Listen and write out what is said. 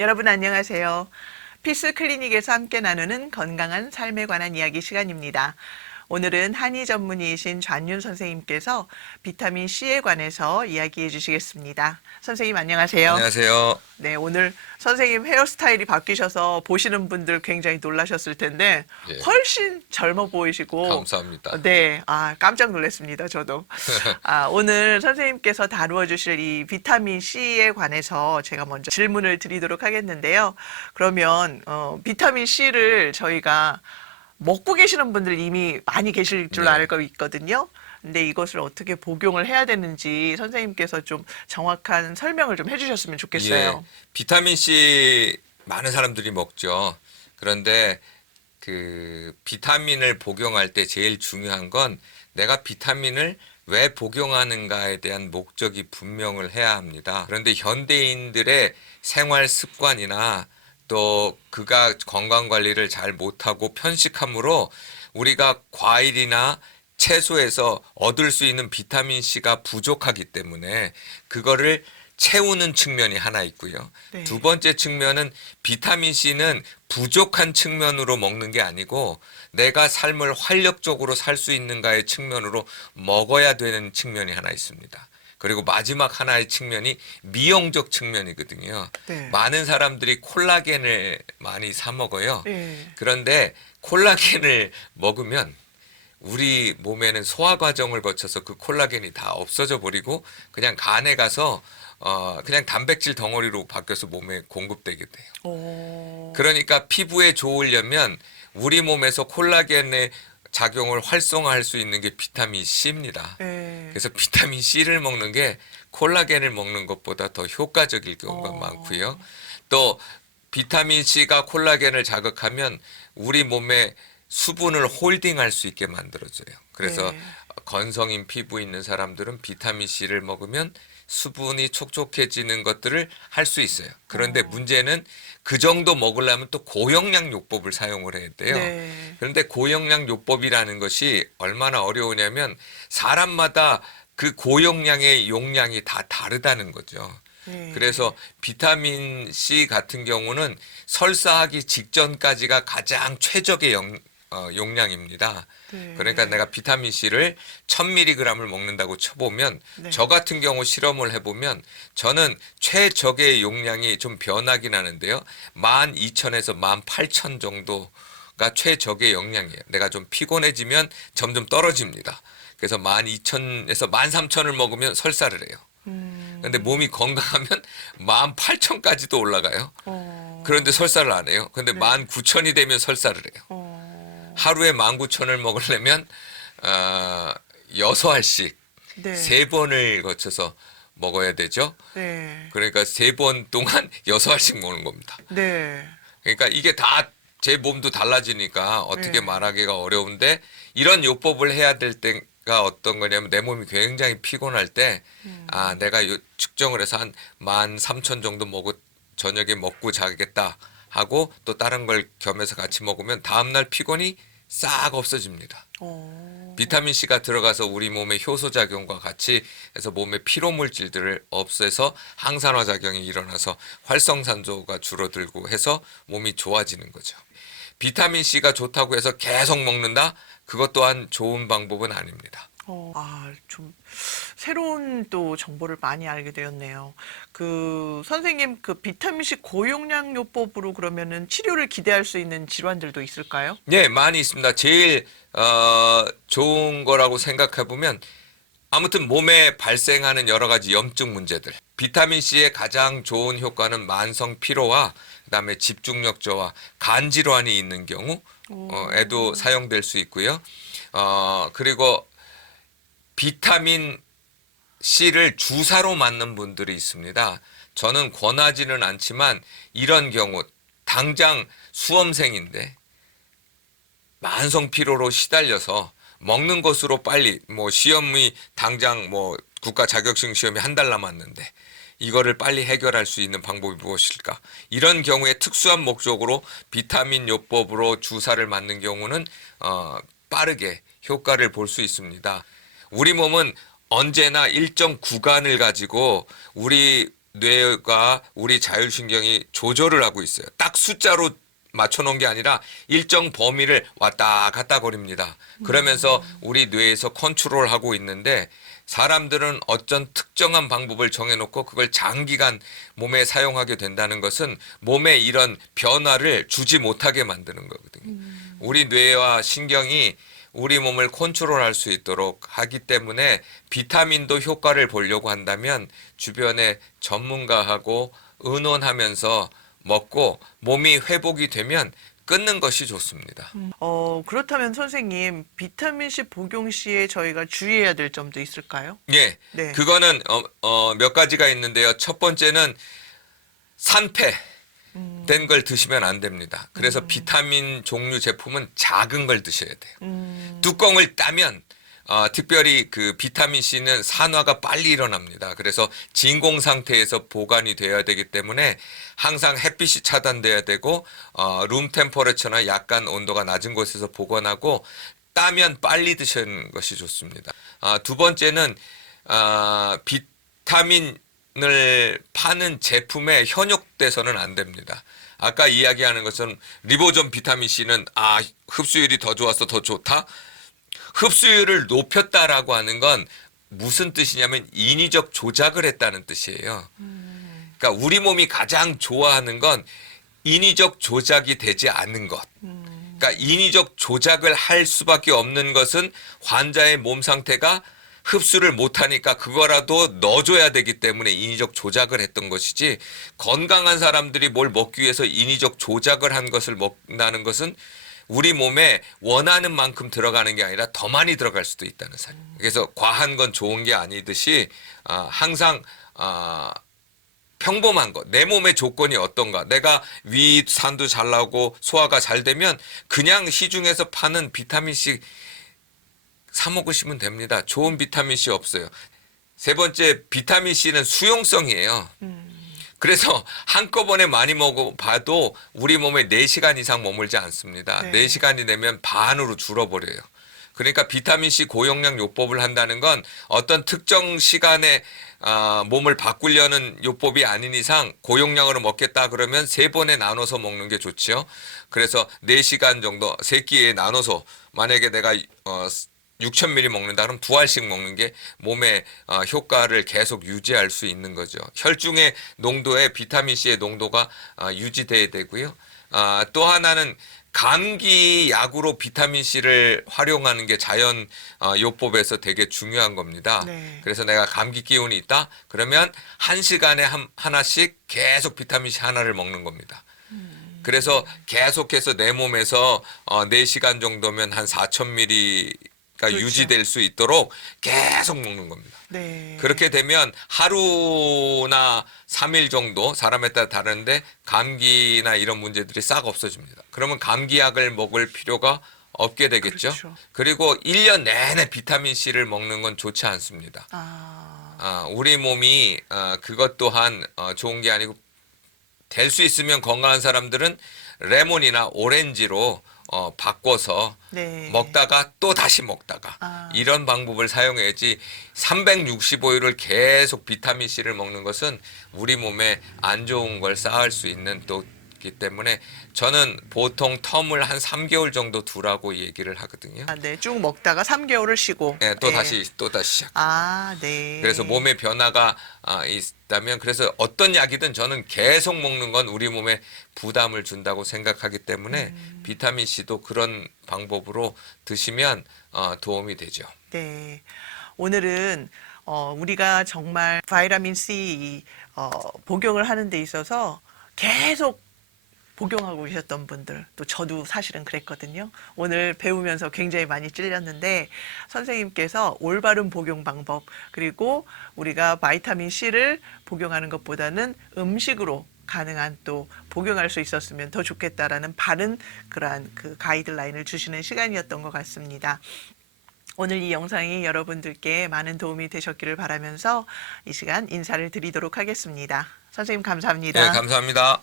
여러분 안녕하세요. 피스 클리닉에서 함께 나누는 건강한 삶에 관한 이야기 시간입니다. 오늘은 한의 전문의이신 좌윤 선생님께서 비타민 C에 관해서 이야기해 주시겠습니다. 선생님 안녕하세요. 안녕하세요. 네, 오늘 선생님 헤어스타일이 바뀌셔서 보시는 분들 굉장히 놀라셨을 텐데 예. 훨씬 젊어 보이시고 감사합니다. 네, 깜짝 놀랐습니다. 저도. 오늘 선생님께서 다루어 주실 이 비타민 C에 관해서 제가 먼저 질문을 드리도록 하겠는데요. 그러면 비타민 C를 저희가 먹고 계시는 분들 이미 많이 계실 줄 네. 알고 있거든요. 근데 이것을 어떻게 복용을 해야 되는지 선생님께서 좀 정확한 설명을 좀 해주셨으면 좋겠어요. 예, 비타민 C 많은 사람들이 먹죠. 그런데 그 비타민을 복용할 때 제일 중요한 건 내가 비타민을 왜 복용하는가에 대한 목적이 분명을 해야 합니다. 그런데 현대인들의 생활 습관이나 또 그가 건강 관리를 잘 못하고 편식함으로 우리가 과일이나 채소에서 얻을 수 있는 비타민 C가 부족하기 때문에 그거를 채우는 측면이 하나 있고요. 네. 두 번째 측면은 비타민 C는 부족한 측면으로 먹는 게 아니고 내가 삶을 활력적으로 살 수 있는가의 측면으로 먹어야 되는 측면이 하나 있습니다. 그리고 마지막 하나의 측면이 미용적 측면이거든요. 네. 많은 사람들이 콜라겐을 많이 사 먹어요. 네. 그런데 콜라겐을 먹으면 우리 몸에는 소화 과정을 거쳐서 그 콜라겐이 다 없어져 버리고 그냥 간에 가서 그냥 단백질 덩어리로 바뀌어서 몸에 공급되게 돼요. 그러니까 피부에 좋으려면 우리 몸에서 콜라겐의 작용을 활성화할 수 있는 게 비타민 C입니다. 네. 그래서 비타민 C를 먹는 게 콜라겐을 먹는 것보다 더 효과적일 경우가 많고요. 또 비타민 C가 콜라겐을 자극하면 우리 몸에 수분을 홀딩할 수 있게 만들어줘요. 그래서 네. 건성인 피부 있는 사람들은 비타민 C를 먹으면 수분이 촉촉해지는 것들을 할 수 있어요. 그런데 문제는 그 정도 먹으려면 또 고용량 요법을 사용을 해야 돼요. 네. 그런데 고용량 요법이라는 것이 얼마나 어려우냐면 사람마다 그 고용량의 용량이 다 다르다는 거죠. 네. 그래서 비타민 C 같은 경우는 설사하기 직전까지가 가장 최적의 용량입니다. 네. 그러니까 내가 비타민 C를 1000mg을 먹는다고 쳐보면 네. 저 같은 경우 실험을 해보면 저는 최적의 용량이 좀 변하긴 하는데요. 12,000에서 18,000 정도가 최적의 용량이에요. 내가 좀 피곤해지면 점점 떨어집니다. 그래서 12,000에서 13,000을 먹으면 설사를 해요. 근데 몸이 건강하면 18,000까지도 올라가요. 그런데 설사를 안 해요. 근데 네. 19,000이 되면 설사를 해요. 하루에 19,000을 먹으려면 6알씩 네. 3번을 거쳐서 먹어야 되죠. 네. 그러니까 3번 동안 6알씩 먹는 겁니다. 네. 그러니까 이게 다 제 몸도 달라지니까 어떻게 네. 말하기가 어려운데 이런 요법을 해야 될 때가 어떤 거냐면 내 몸이 굉장히 피곤할 때 내가 측정을 해서 한 13,000 정도 저녁에 먹고 자겠다 하고 또 다른 걸 겸해서 같이 먹으면 다음날 피곤이 싹 없어집니다. 비타민 C가 들어가서 우리 몸의 효소 작용과 같이 해서 몸의 피로 물질들을 없애서 항산화 작용이 일어나서 활성산소가 줄어들고 해서 몸이 좋아지는 거죠. 비타민 C가 좋다고 해서 계속 먹는다? 그것 또한 좋은 방법은 아닙니다. 좀 새로운 또 정보를 많이 알게 되었네요. 선생님, 비타민C 고용량 요법으로 그러면은 치료를 기대할 수 있는 질환들도 있을까요? 네, 많이 있습니다. 제일 좋은 거라고 생각해 보면 아무튼 몸에 발생하는 여러 가지 염증 문제들. 비타민 C의 가장 좋은 효과는 만성 피로와 그다음에 집중력 저하, 간 질환이 있는 경우에도 사용될 수 있고요. 그리고 비타민 C를 주사로 맞는 분들이 있습니다. 저는 권하지는 않지만 이런 경우 당장 수험생인데 만성 피로로 시달려서 먹는 것으로 빨리 시험이 당장 국가 자격증 시험이 한 달 남았는데 이거를 빨리 해결할 수 있는 방법이 무엇일까? 이런 경우에 특수한 목적으로 비타민 요법으로 주사를 맞는 경우는 빠르게 효과를 볼 수 있습니다. 우리 몸은 언제나 일정 구간을 가지고 우리 뇌가 우리 자율신경이 조절을 하고 있어요. 딱 숫자로 맞춰놓은 게 아니라 일정 범위를 왔다 갔다 거립니다. 그러면서 우리 뇌에서 컨트롤하고 있는데 사람들은 어떤 특정한 방법을 정해놓고 그걸 장기간 몸에 사용하게 된다는 것은 몸에 이런 변화를 주지 못하게 만드는 거거든요. 우리 뇌와 신경이 우리 몸을 컨트롤할 수 있도록 하기 때문에 비타민도 효과를 보려고 한다면 주변에 전문가하고 의논하면서 먹고 몸이 회복이 되면 끊는 것이 좋습니다. 그렇다면 선생님, 비타민C 복용 시에 저희가 주의해야 될 점도 있을까요? 예, 네. 그거는 몇 가지가 있는데요. 첫 번째는 산패 된 걸 드시면 안 됩니다. 그래서 비타민 종류 제품은 작은 걸 드셔야 돼요. 뚜껑을 따면 특별히 그 비타민 C는 산화가 빨리 일어납니다. 그래서 진공 상태에서 보관이 되어야 되기 때문에 항상 햇빛이 차단돼야 되고 룸 템퍼레처나 약간 온도가 낮은 곳에서 보관하고 따면 빨리 드시는 것이 좋습니다. 두 번째는 비타민을 파는 제품에 현혹돼서는 안 됩니다. 아까 이야기하는 것은 리보존 비타민 C는 흡수율이 더 좋아서 더 좋다. 흡수율을 높였다라고 하는 건 무슨 뜻이냐면 인위적 조작을 했다는 뜻이에요. 그러니까 우리 몸이 가장 좋아하는 건 인위적 조작이 되지 않는 것. 그러니까 인위적 조작을 할 수밖에 없는 것은 환자의 몸 상태가 흡수를 못하니까 그거라도 넣어줘야 되기 때문에 인위적 조작을 했던 것이지, 건강한 사람들이 뭘 먹기 위해서 인위적 조작을 한 것을 먹는다는 것은 우리 몸에 원하는 만큼 들어가는 게 아니라 더 많이 들어갈 수도 있다는 사실. 그래서 과한 건 좋은 게 아니듯이 항상 평범한 것, 내 몸의 조건이 어떤가, 내가 위 산도 잘 나오고 소화가 잘 되면 그냥 시중에서 파는 비타민C 사 먹으시면 됩니다. 좋은 비타민C 없어요. 세 번째, 비타민C는 수용성이에요. 그래서 한꺼번에 많이 먹어봐도 우리 몸에 4시간 이상 머물지 않습니다. 네. 4시간이 되면 반으로 줄어버려요. 그러니까 비타민C 고용량 요법을 한다는 건 어떤 특정 시간에 몸을 바꾸려는 요법이 아닌 이상 고용량으로 먹겠다 그러면 3번에 나눠서 먹는 게 좋죠. 그래서 4시간 정도 3끼에 나눠서, 만약에 내가 6,000ml 먹는다 그러면 2알씩 먹는 게 몸의 효과를 계속 유지할 수 있는 거죠. 혈중의 농도에 비타민C의 농도가 유지돼야 되고요. 또 하나는 감기 약으로 비타민C를 활용하는 게 자연 요법에서 되게 중요한 겁니다. 네. 그래서 내가 감기 기운이 있다 그러면 1시간에 하나씩 계속 비타민C 하나를 먹는 겁니다. 그래서 계속해서 내 몸에서 4시간 정도면 한 4,000ml 가 그렇죠. 유지될 수 있도록 계속 먹는 겁니다. 네. 그렇게 되면 하루나 3일 정도, 사람에 따라 다른데 감기나 이런 문제들이 싹 없어집니다. 그러면 감기약을 먹을 필요가 없게 되겠죠. 그렇죠. 그리고 1년 내내 비타민C를 먹는 건 좋지 않습니다. 우리 몸이 그것 또한 좋은 게 아니고, 될 수 있으면 건강한 사람들은 레몬이나 오렌지로 바꿔서 네. 먹다가 또 다시 먹다가 이런 방법을 사용해야지 365일을 계속 비타민C를 먹는 것은 우리 몸에 안 좋은 걸 쌓을 수 있는 또기 때문에 저는 보통 텀을 한 3개월 정도 두라고 얘기를 하거든요. 네. 쭉 먹다가 3개월을 쉬고. 네, 또 다시 시작. 네. 그래서 몸에 변화가 있다면, 그래서 어떤 약이든 저는 계속 먹는 건 우리 몸에 부담을 준다고 생각하기 때문에 비타민C도 그런 방법으로 드시면 도움이 되죠. 네. 오늘은 우리가 정말 바이타민 C 복용을 하는 데 있어서 계속 복용하고 계셨던 분들, 또 저도 사실은 그랬거든요. 오늘 배우면서 굉장히 많이 찔렸는데 선생님께서 올바른 복용 방법, 그리고 우리가 바이타민 C를 복용하는 것보다는 음식으로 가능한 또 복용할 수 있었으면 더 좋겠다라는 바른 그러한 그 가이드라인을 주시는 시간이었던 것 같습니다. 오늘 이 영상이 여러분들께 많은 도움이 되셨기를 바라면서 이 시간 인사를 드리도록 하겠습니다. 선생님 감사합니다. 네, 감사합니다.